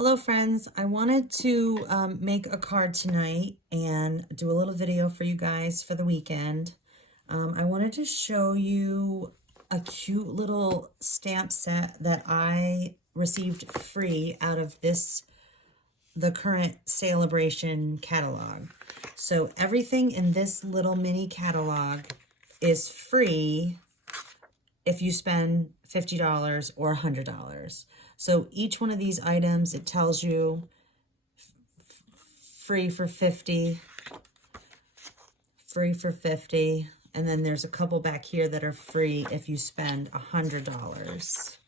Hello friends, I wanted to make a card tonight and do a little video for you guys for the weekend. I wanted to show you a cute little stamp set that I received free out of the current Celebration catalog. So everything in this little mini catalog is free if you spend $50 or $100. So each one of these items, it tells you free for 50, free for 50, and then there's a couple back here that are free if you spend $100,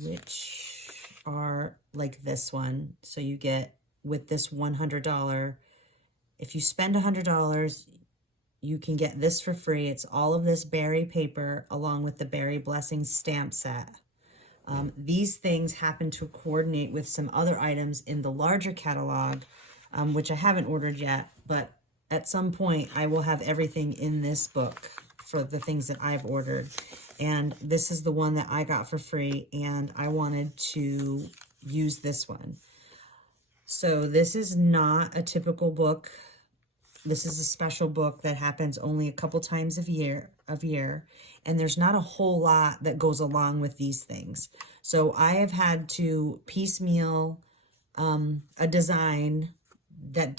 which are like this one. So you get, with this $100, if you spend $100, you can get this for free. It's all of this berry paper along with the Berry Blessings stamp set. These things happen to coordinate with some other items in the larger catalog, which I haven't ordered yet, but at some point I will have everything in this book for the things that I've ordered. And this is the one that I got for free, and I wanted to use this one. So this is not a typical book. This is a special book that happens only a couple times of year, and there's not a whole lot that goes along with these things. So I have had to piecemeal a design that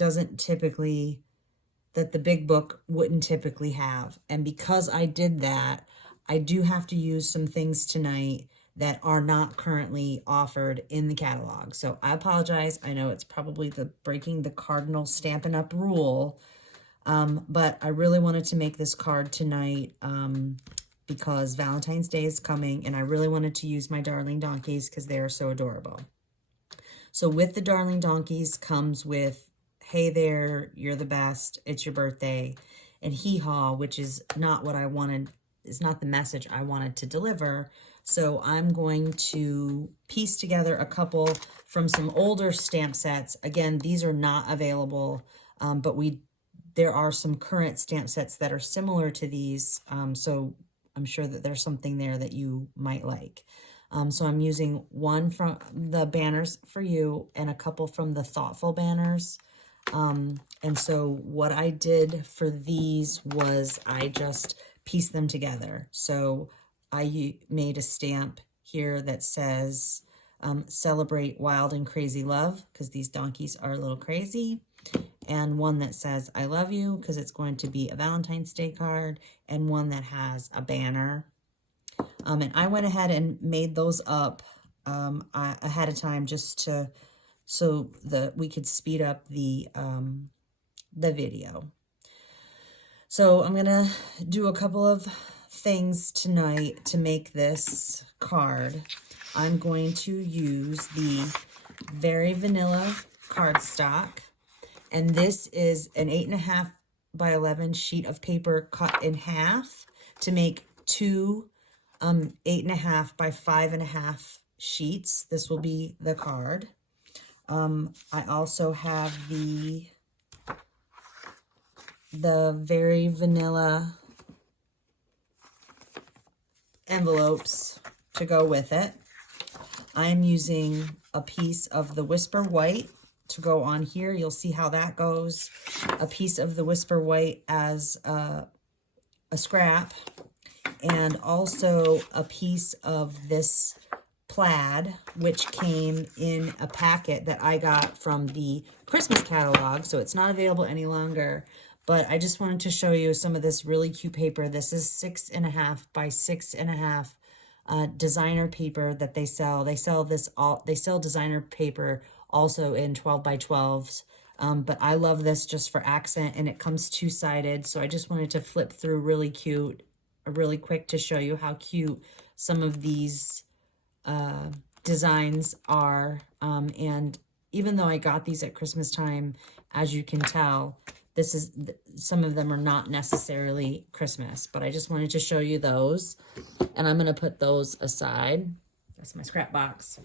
that the big book wouldn't typically have. And because I did that, I do have to use some things tonight that are not currently offered in the catalog. So I apologize. I know it's probably breaking the cardinal Stampin' Up! Rule, but I really wanted to make this card tonight because Valentine's Day is coming, and I really wanted to use my Darling Donkeys because they are so adorable. So with the Darling Donkeys comes with, hey there, you're the best, it's your birthday, and hee haw, which is not what I wanted, is not the message I wanted to deliver. So I'm going to piece together a couple from some older stamp sets. Again, these are not available, but there are some current stamp sets that are similar to these, so I'm sure that there's something there that you might like. So I'm using one from the banners for you and a couple from the Thoughtful banners. And so what I did for these was I just pieced them together. So I made a stamp here that says, celebrate wild and crazy love, because these donkeys are a little crazy. And one that says, I love you, because it's going to be a Valentine's Day card, and one that has a banner. And I went ahead and made those up ahead of time just so that we could speed up the video. So I'm going to do a couple of things tonight to make this card. I'm going to use the Very Vanilla cardstock. And this is an 8.5 by 11 sheet of paper cut in half to make two 8.5 by 5.5 sheets. This will be the card. I also have the Very Vanilla envelopes to go with it. I'm using a piece of the Whisper White to go on here. You'll see how that goes. A piece of the Whisper White as a scrap, and also a piece of this plaid, which came in a packet that I got from the Christmas catalog, so it's not available any longer. But I just wanted to show you some of this really cute paper. This is 6.5 by 6.5 designer paper that they sell. They sell designer paper also in 12 by 12s. But I love this just for accent, and it comes two-sided. So I just wanted to flip through really quick to show you how cute some of these designs are. And even though I got these at Christmas time, as you can tell, some of them are not necessarily Christmas, but I just wanted to show you those. And I'm going to put those aside. That's my scrap box.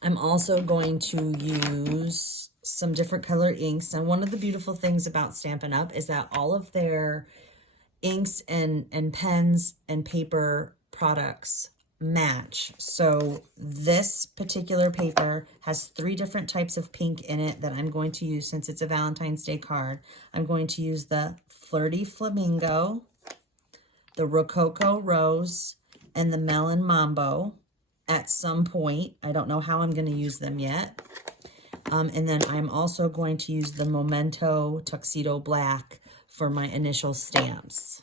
I'm also going to use some different color inks. And one of the beautiful things about Stampin' Up! Is that all of their inks and pens and paper products match. So this particular paper has 3 different types of pink in it that I'm going to use since it's a Valentine's Day card. I'm going to use the Flirty Flamingo, the Rococo Rose, and the Melon Mambo at some point. I don't know how I'm going to use them yet. And then I'm also going to use the Memento Tuxedo Black for my initial stamps.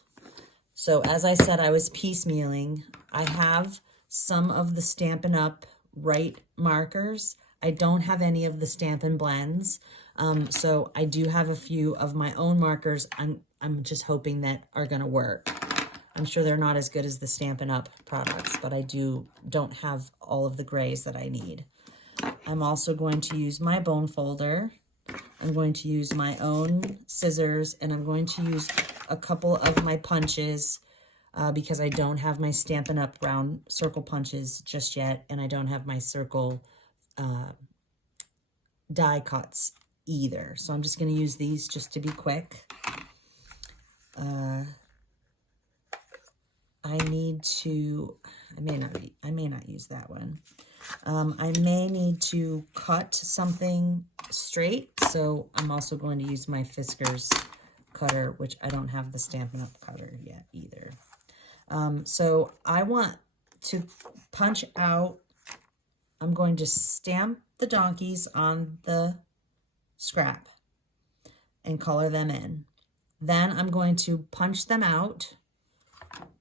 So as I said, I was piecemealing. I have some of the Stampin' Up! Right markers. I don't have any of the Stampin' Blends. So I do have a few of my own markers. I'm just hoping that are going to work. I'm sure they're not as good as the Stampin' Up! Products, but I don't have all of the grays that I need. I'm also going to use my bone folder. I'm going to use my own scissors, and I'm going to use a couple of my punches because I don't have my Stampin' Up! Round circle punches just yet, and I don't have my circle die cuts either. So I'm just going to use these just to be quick. I may not use that one. I may need to cut something straight, so I'm also going to use my Fiskars cutter, which I don't have the Stampin' Up! Cutter yet either. So I want to punch out, I'm going to stamp the donkeys on the scrap and color them in. Then I'm going to punch them out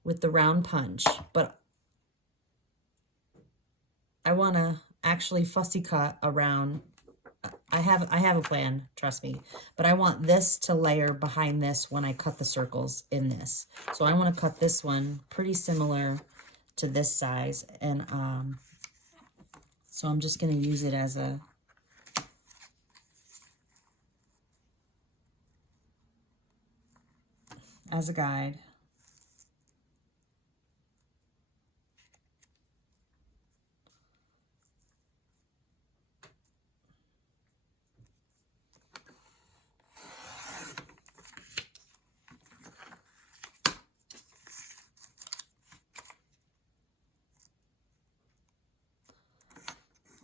with the round punch, but I want to actually fussy cut around. I have a plan, trust me, but I want this to layer behind this when I cut the circles in this. So I want to cut this one pretty similar to this size, and so I'm just going to use it as a guide.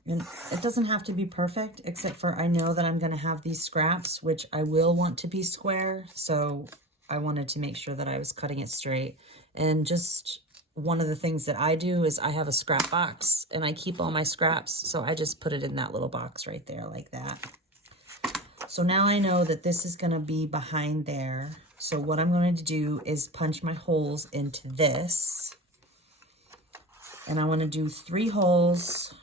And it doesn't have to be perfect, except for I know that I'm going to have these scraps, which I will want to be square. So I wanted to make sure that I was cutting it straight. And just one of the things that I do is I have a scrap box, and I keep all my scraps. So I just put it in that little box right there like that. So now I know that this is going to be behind there. So what I'm going to do is punch my holes into this. And I want to do 3 holes.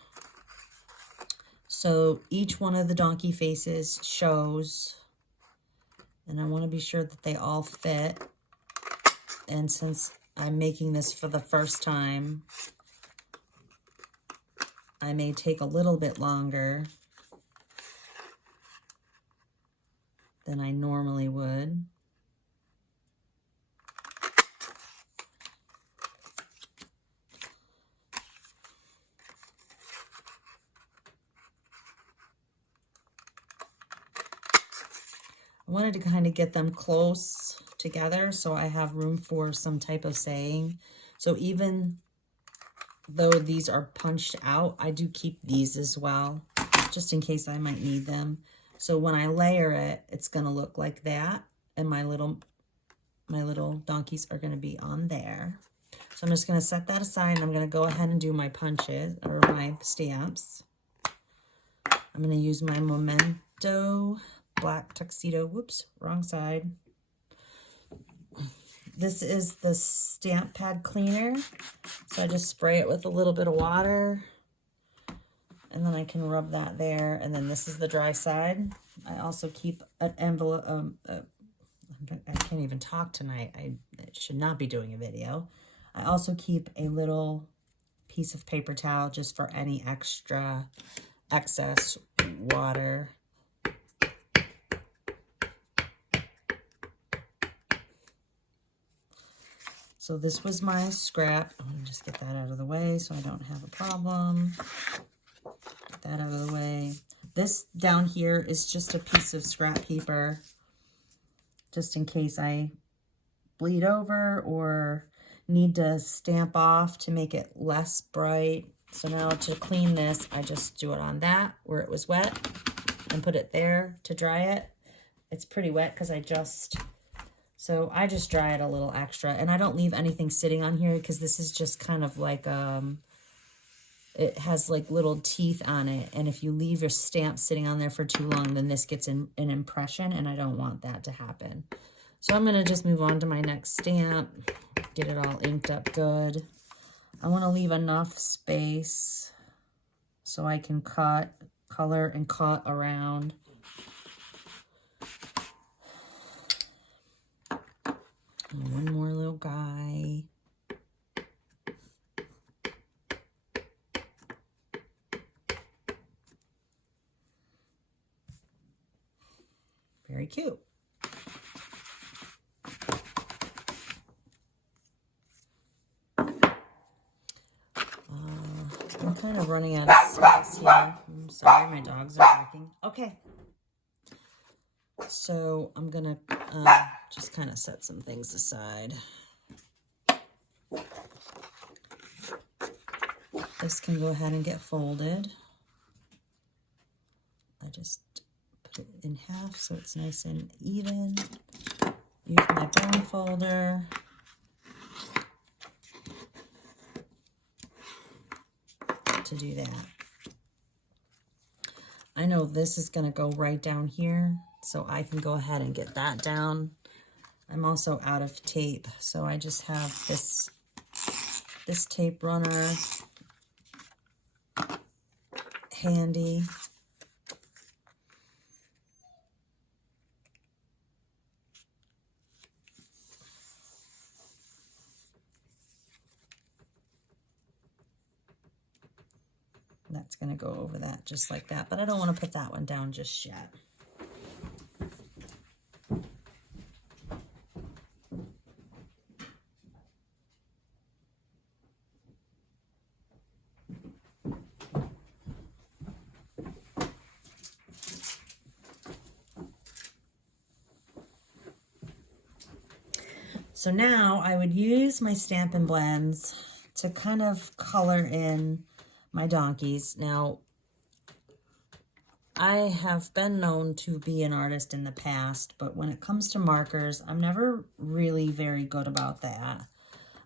So each one of the donkey faces shows, and I want to be sure that they all fit. And since I'm making this for the first time, I may take a little bit longer than I normally would. I wanted to kind of get them close together so I have room for some type of saying. So even though these are punched out, I do keep these as well, just in case I might need them. So when I layer it, it's going to look like that, and my little donkeys are going to be on there. So I'm just going to set that aside, and I'm going to go ahead and do my punches, or my stamps. I'm going to use my Memento Black Tuxedo, whoops, wrong side. This is the stamp pad cleaner. So I just spray it with a little bit of water, and then I can rub that there. And then this is the dry side. I also keep an envelope. I can't even talk tonight. I should not be doing a video. I also keep a little piece of paper towel just for any excess water. So this was my scrap. I'm going to just get that out of the way so I don't have a problem. Get that out of the way. This down here is just a piece of scrap paper, just in case I bleed over, or need to stamp off to make it less bright. So now to clean this, I just do it on that where it was wet and put it there to dry it. It's pretty wet because so I just dry it a little extra, and I don't leave anything sitting on here because this is just kind of like, it has like little teeth on it. And if you leave your stamp sitting on there for too long, then this gets an impression, and I don't want that to happen. So I'm gonna just move on to my next stamp, get it all inked up good. I wanna leave enough space so I can color and cut around. And one more little guy. Very cute. I'm kind of running out of space here. I'm sorry, my dogs are barking. Okay. So I'm gonna just kind of set some things aside. This can go ahead and get folded. I just put it in half so it's nice and even. Use my bone folder. To do that. I know this is going to go right down here, so I can go ahead and get that down. I'm also out of tape, so I just have this tape runner handy. That's going to go over that just like that, but I don't want to put that one down just yet. So now I would use my Stampin' Blends to kind of color in my donkeys. Now, I have been known to be an artist in the past, but when it comes to markers, I'm never really very good about that.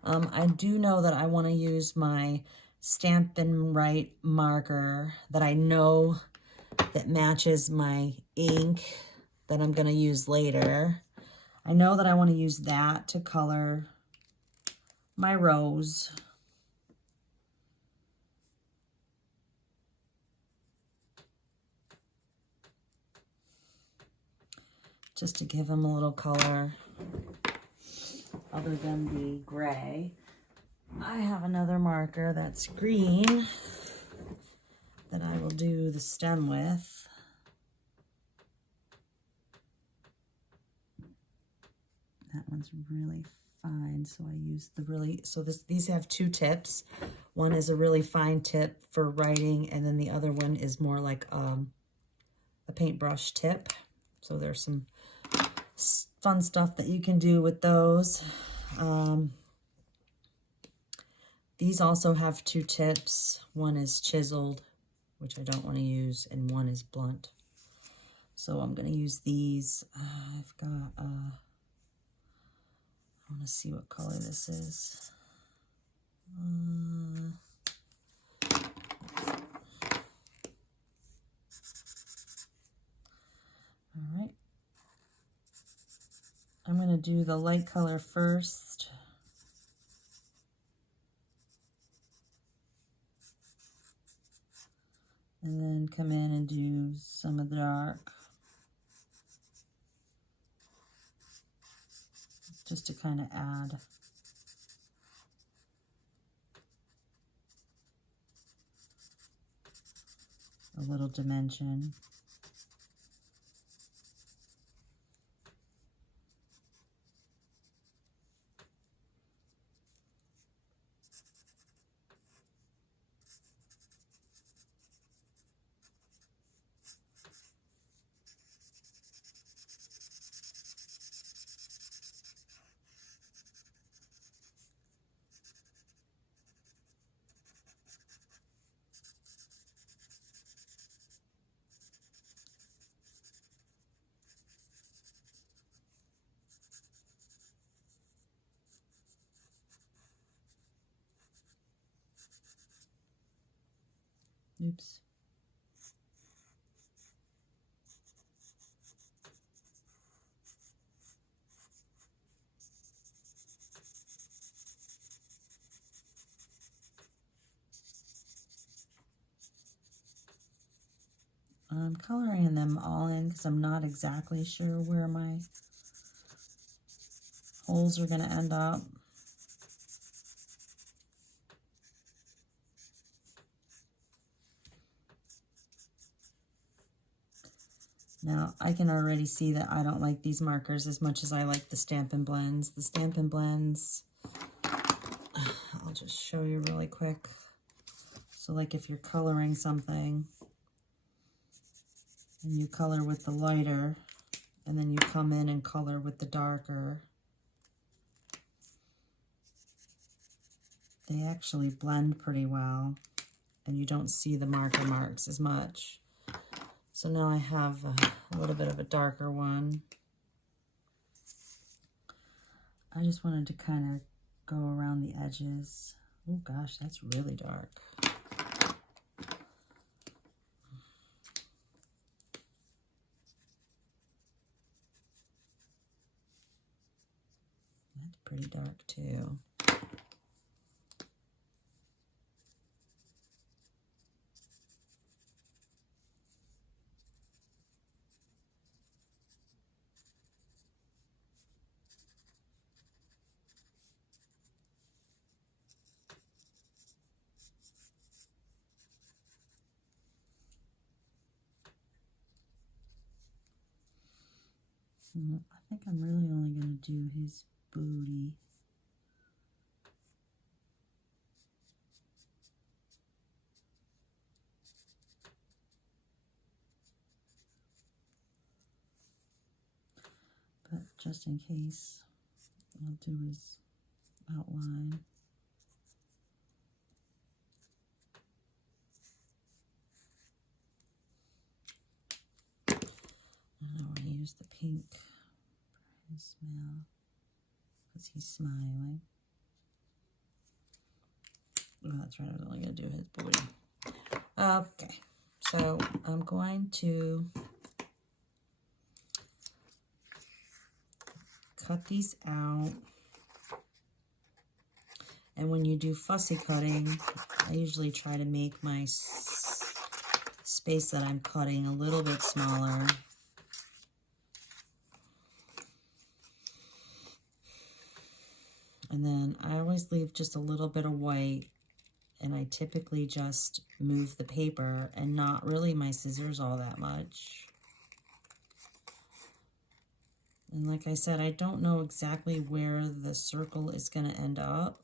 I do know that I want to use my Stampin' Write marker that I know that matches my ink that I'm going to use later. I know that I want to use that to color my rose. Just to give them a little color other than the gray. I have another marker that's green that I will do the stem with. That one's really fine, so I use these have two tips. One is a really fine tip for writing, and then the other one is more like a paintbrush tip. So there's some fun stuff that you can do with those. These also have two tips. One is chiseled, which I don't want to use, and one is blunt. So I'm going to use these. I've got, I want to see what color this is. All right. I'm going to do the light color first. And then come in and do some of the dark. Just to kind of add a little dimension. Oops. I'm coloring them all in because I'm not exactly sure where my holes are going to end up. Now, I can already see that I don't like these markers as much as I like the Stampin' Blends. The Stampin' Blends, I'll just show you really quick. So like if you're coloring something and you color with the lighter and then you come in and color with the darker, they actually blend pretty well and you don't see the marker marks as much. So now I have a little bit of a darker one. I just wanted to kind of go around the edges. Oh gosh, that's really dark. That's pretty dark too. I think I'm really only going to do his booty. But just in case, I'll do his outline. And I want to use the pink for his mouth because he's smiling. Oh, that's right, I was only going to do his booty. Okay, so I'm going to cut these out. And when you do fussy cutting, I usually try to make my space that I'm cutting a little bit smaller. And then I always leave just a little bit of white, and I typically just move the paper and not really my scissors all that much. And like I said, I don't know exactly where the circle is going to end up.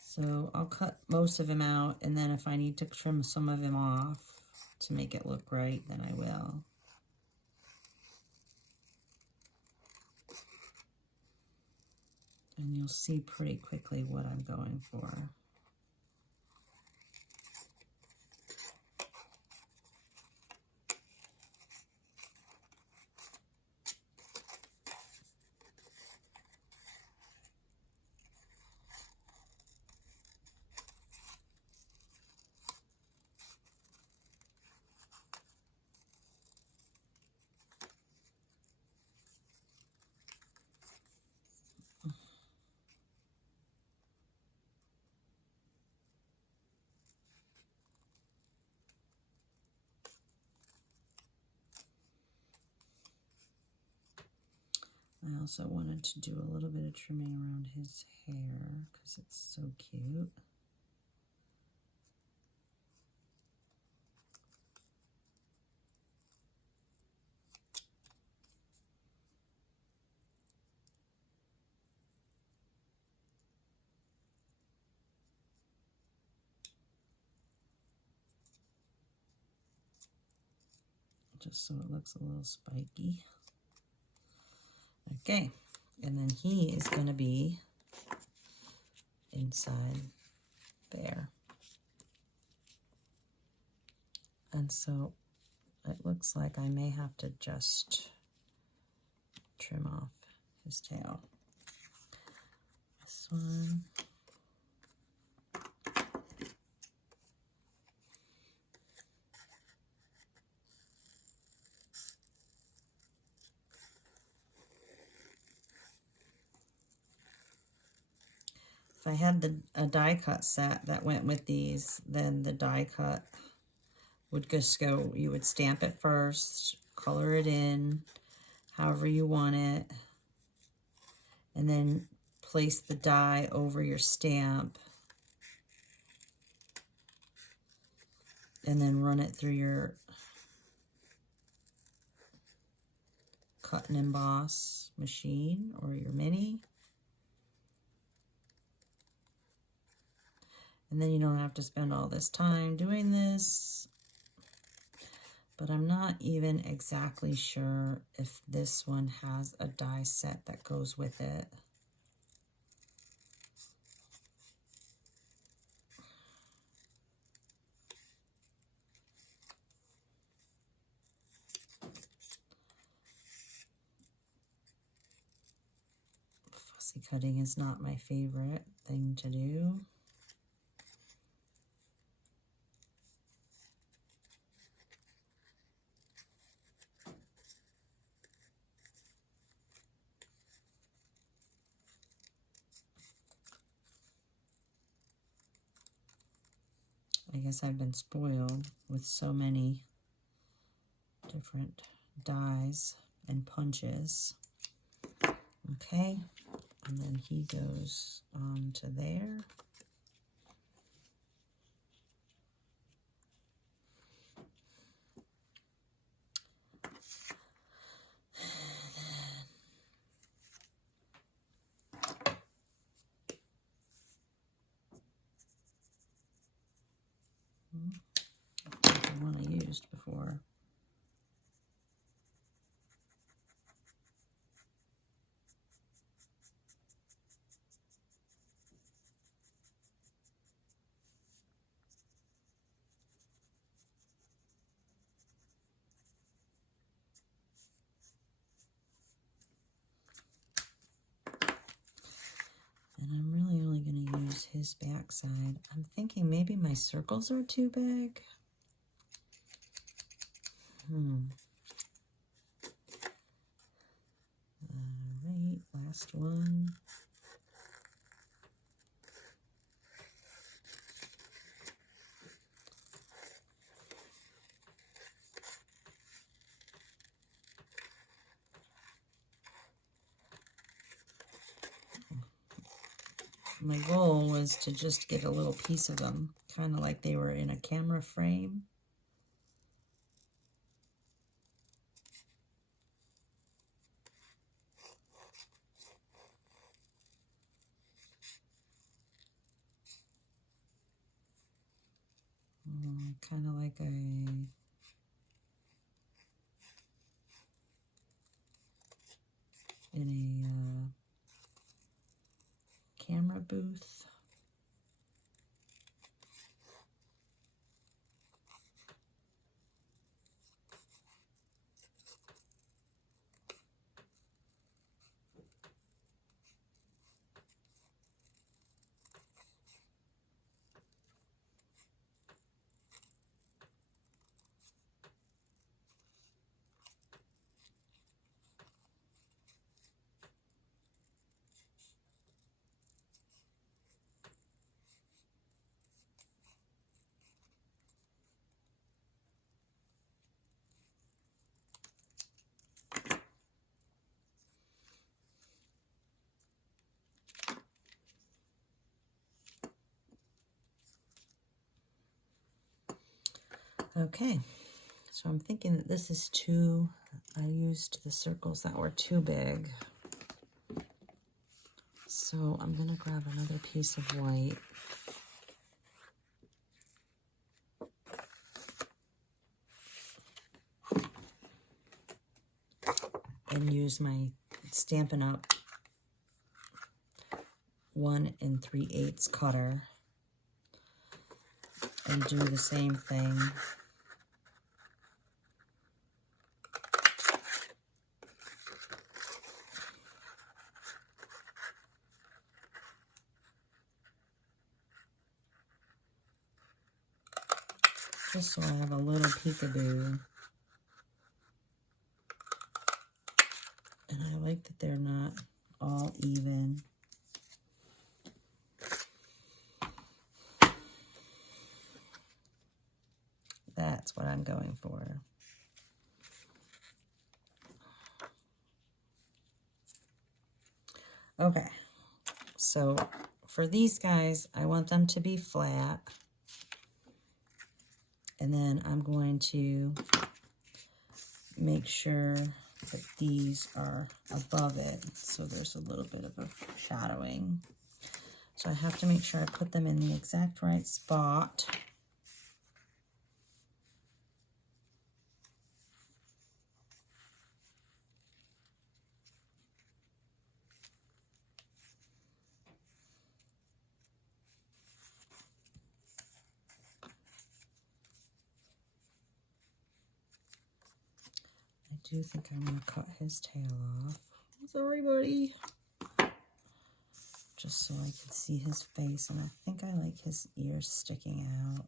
So I'll cut most of him out, and then if I need to trim some of him off to make it look right, then I will. And you'll see pretty quickly what I'm going for. I also wanted to do a little bit of trimming around his hair because it's so cute. Just so it looks a little spiky. Okay, and then he is going to be inside there. And so it looks like I may have to just trim off his tail. This one. If I had a die cut set that went with these, then the die cut would just go, you would stamp it first, color it in however you want it, and then place the die over your stamp, and then run it through your cut and emboss machine or your mini. And then you don't have to spend all this time doing this. But I'm not even exactly sure if this one has a die set that goes with it. Fussy cutting is not my favorite thing to do. I guess I've been spoiled with so many different dies and punches. Okay, and then he goes on to there. The one I used before. And I'm really only going to use his backside. I'm thinking maybe my circles are too big. Alright, last one. My goal was to just get a little piece of them, kind of like they were in a camera frame. Kind of like in a camera booth. Okay, so I'm thinking that this is too, I used the circles that were too big. So I'm going to grab another piece of white. And use my Stampin' Up! 1 3/8 cutter and do the same thing. Just so I have a little peekaboo. And I like that they're not all even. That's what I'm going for. Okay, so for these guys, I want them to be flat. And then I'm going to make sure that these are above it, so there's a little bit of a shadowing. So I have to make sure I put them in the exact right spot. I do think I'm going to cut his tail off. Sorry, buddy. Just so I can see his face, and I think I like his ears sticking out.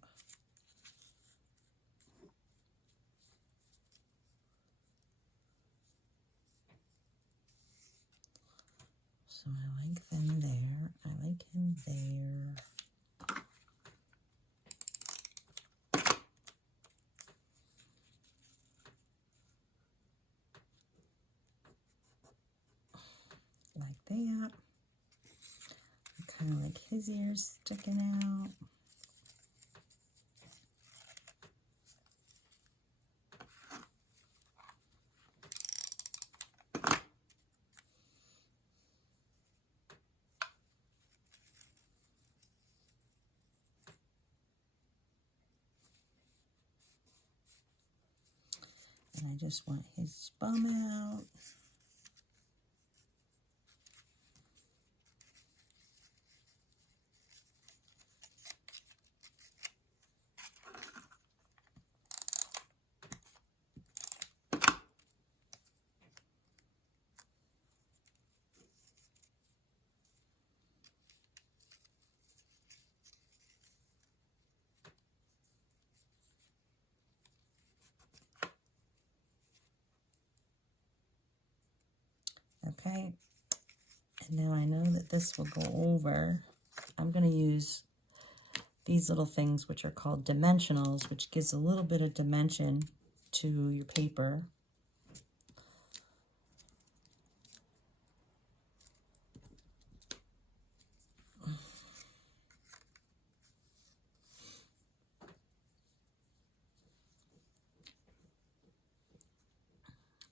So I like them there. I like him there. Like that. Kind of like his ears sticking out. And I just want his bum out. Okay, and now I know that this will go over. I'm going to use these little things, which are called dimensionals, which gives a little bit of dimension to your paper.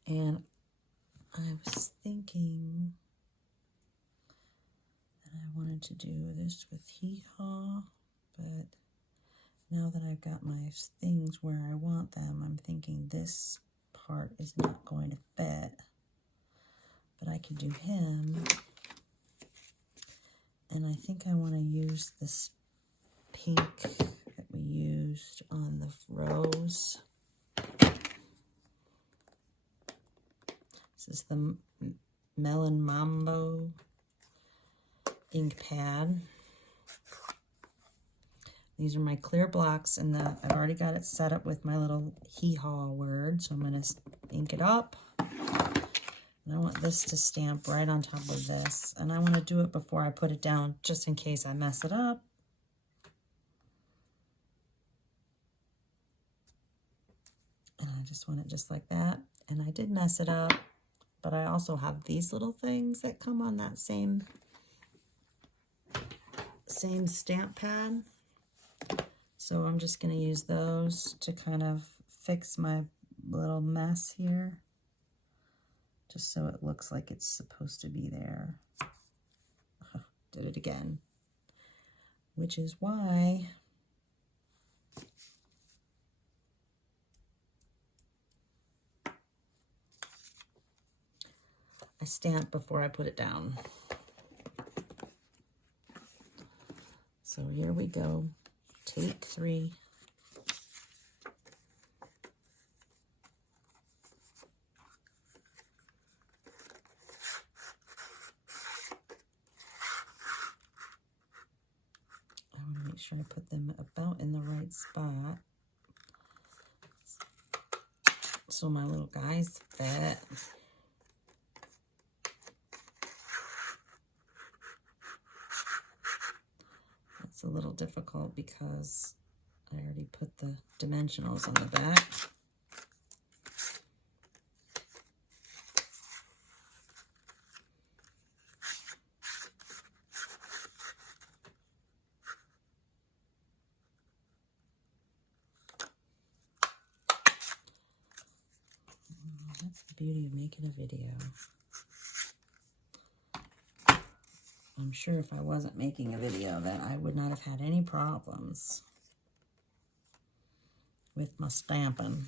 And I was thinking that I wanted to do this with hee-haw, but now that I've got my things where I want them, I'm thinking this part is not going to fit. But I can do him. And I think I want to use this pink that we used on the rose. This is the Melon Mambo ink pad. These are my clear blocks, and I've already got it set up with my little hee-haw word, so I'm going to ink it up. And I want this to stamp right on top of this, and I want to do it before I put it down, just in case I mess it up. And I just want it just like that, and I did mess it up, but I also have these little things that come on that same stamp pad. So I'm just going to use those to kind of fix my little mess here, just so it looks like it's supposed to be there. Did it again, which is why I stamp before I put it down. So here we go. Take 3. I want to make sure I put them about in the right spot so my little guys fit. It's a little difficult because I already put the dimensionals on the back. That's the beauty of making a video. I'm sure if I wasn't making a video that I would not have had any problems with my stamping.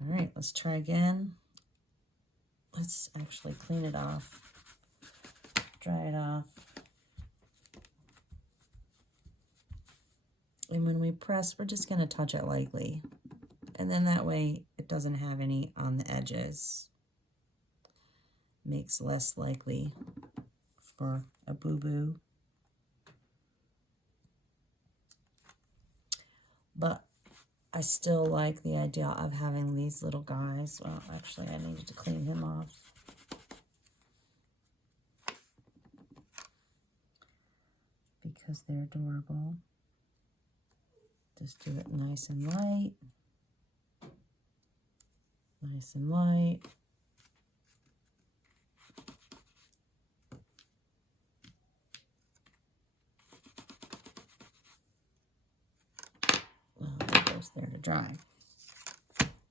All right, let's try again. Let's actually clean it off, dry it off. And when we press, we're just going to touch it lightly. And then that way it doesn't have any on the edges. Makes less likely for a boo-boo. But I still like the idea of having these little guys. Well, actually, I needed to clean him off. Because they're adorable. Just do it nice and light. Nice and light. There to dry.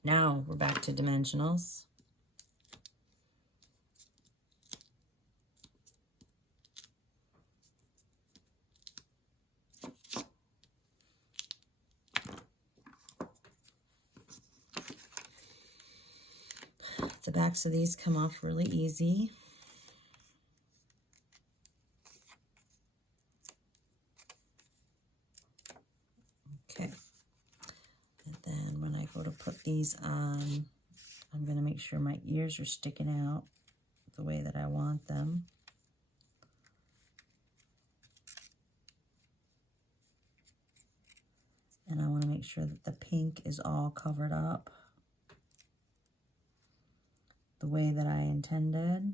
Now we're back to dimensionals. The backs of these come off really easy. Okay. And then when I go to put these on, I'm going to make sure my ears are sticking out the way that I want them. And I want to make sure that the pink is all covered up the way that I intended.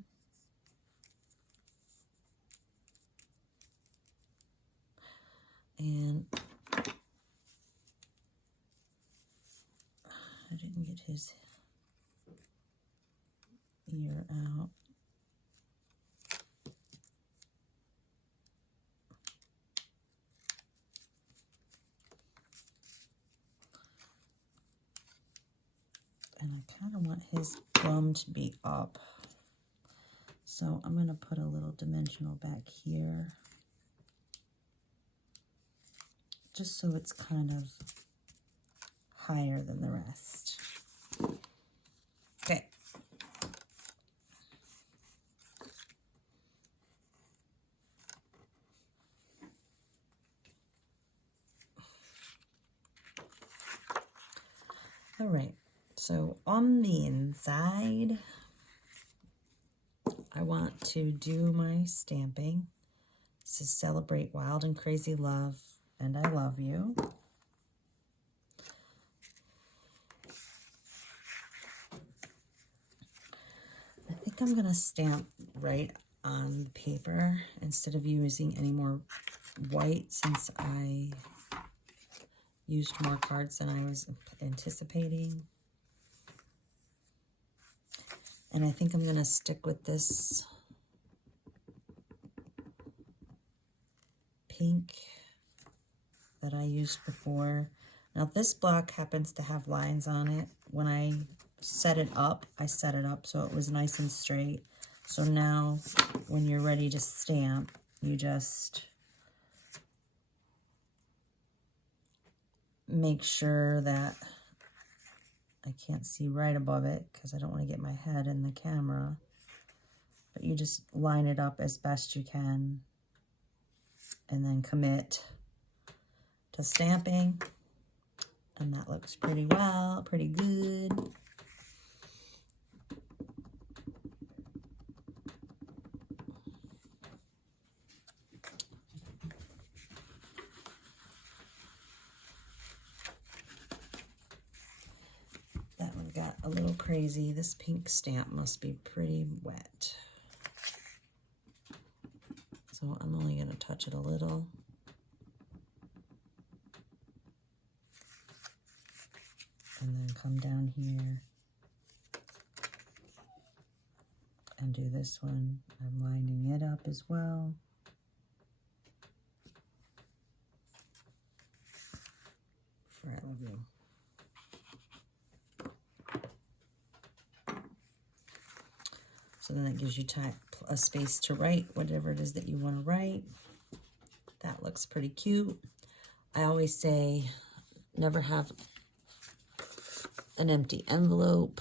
And I didn't get his ear out. And I kind of want his bum to be up. So I'm going to put a little dimensional back here. Just so it's kind of higher than the rest. Okay. All right. So on the inside, I want to do my stamping. This is Celebrate Wild and Crazy Love, and I love you. I think I'm going to stamp right on the paper instead of using any more white, since I used more cards than I was anticipating. And I think I'm going to stick with this pink that I used before. Now this block happens to have lines on it. When I set it up, I set it up so it was nice and straight. So now when you're ready to stamp, you just make sure that I can't see right above it because I don't want to get my head in the camera. But you just line it up as best you can and then commit to stamping. And that looks pretty well, pretty good. That one got a little crazy. This pink stamp must be pretty wet. So I'm only going to touch it a little. And then come down here and do this one. I'm lining it up as well. For I love you. So then that gives you time, a space to write whatever it is that you want to write. That looks pretty cute. I always say never have an empty envelope.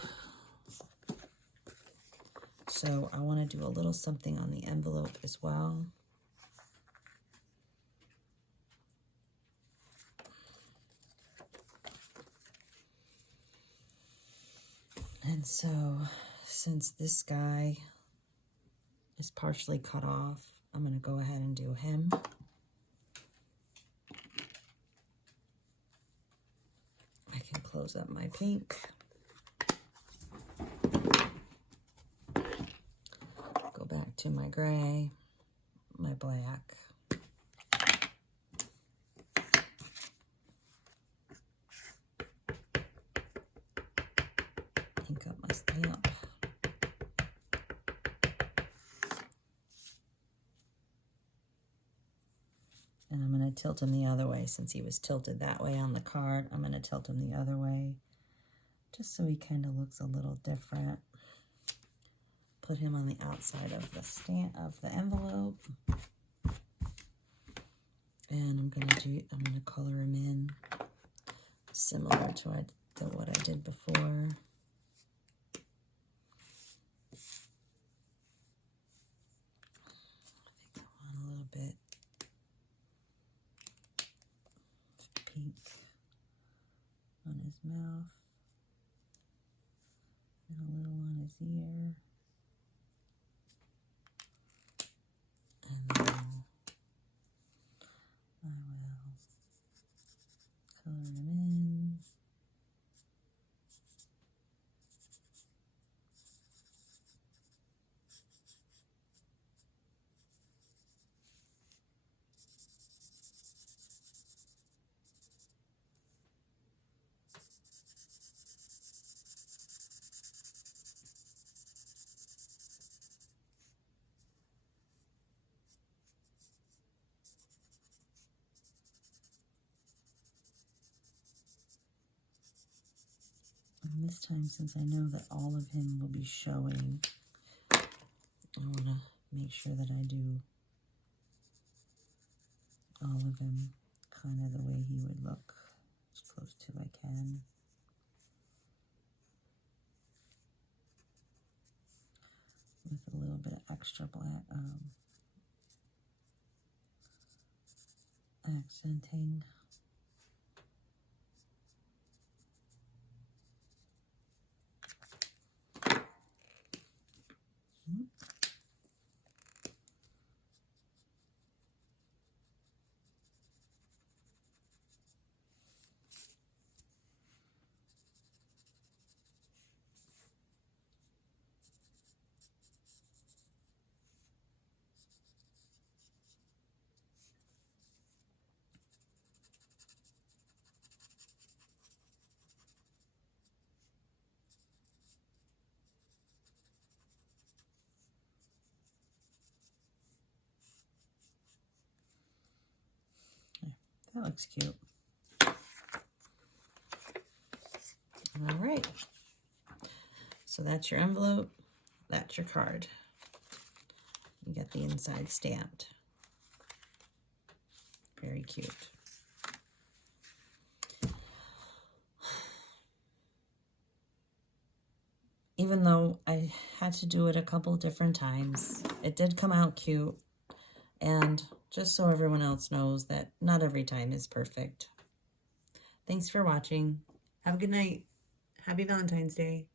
So I want to do a little something on the envelope as well. And so since this guy is partially cut off, I'm going to go ahead and do him. I can close up my pink. Go back to my gray, my black. Ink up my stamp. And I'm going to tilt him the other way. Since he was tilted that way on the card, I'm going to tilt him the other way, just so he kind of looks a little different. Put him on the outside of the the envelope. And I'm going to color him in similar to what I did before. I think I want a little bit pink on his mouth and a little on his ear. And then I will color him in. And this time, since I know that all of him will be showing, I want to make sure that I do all of him kind of the way he would look, as close to I can. With a little bit of extra black accenting. That looks cute. All right. So that's your envelope. That's your card. You get the inside stamped. Very cute. Even though I had to do it a couple different times, it did come out cute. And just so everyone else knows that not every time is perfect. Thanks for watching. Have a good night. Happy Valentine's Day.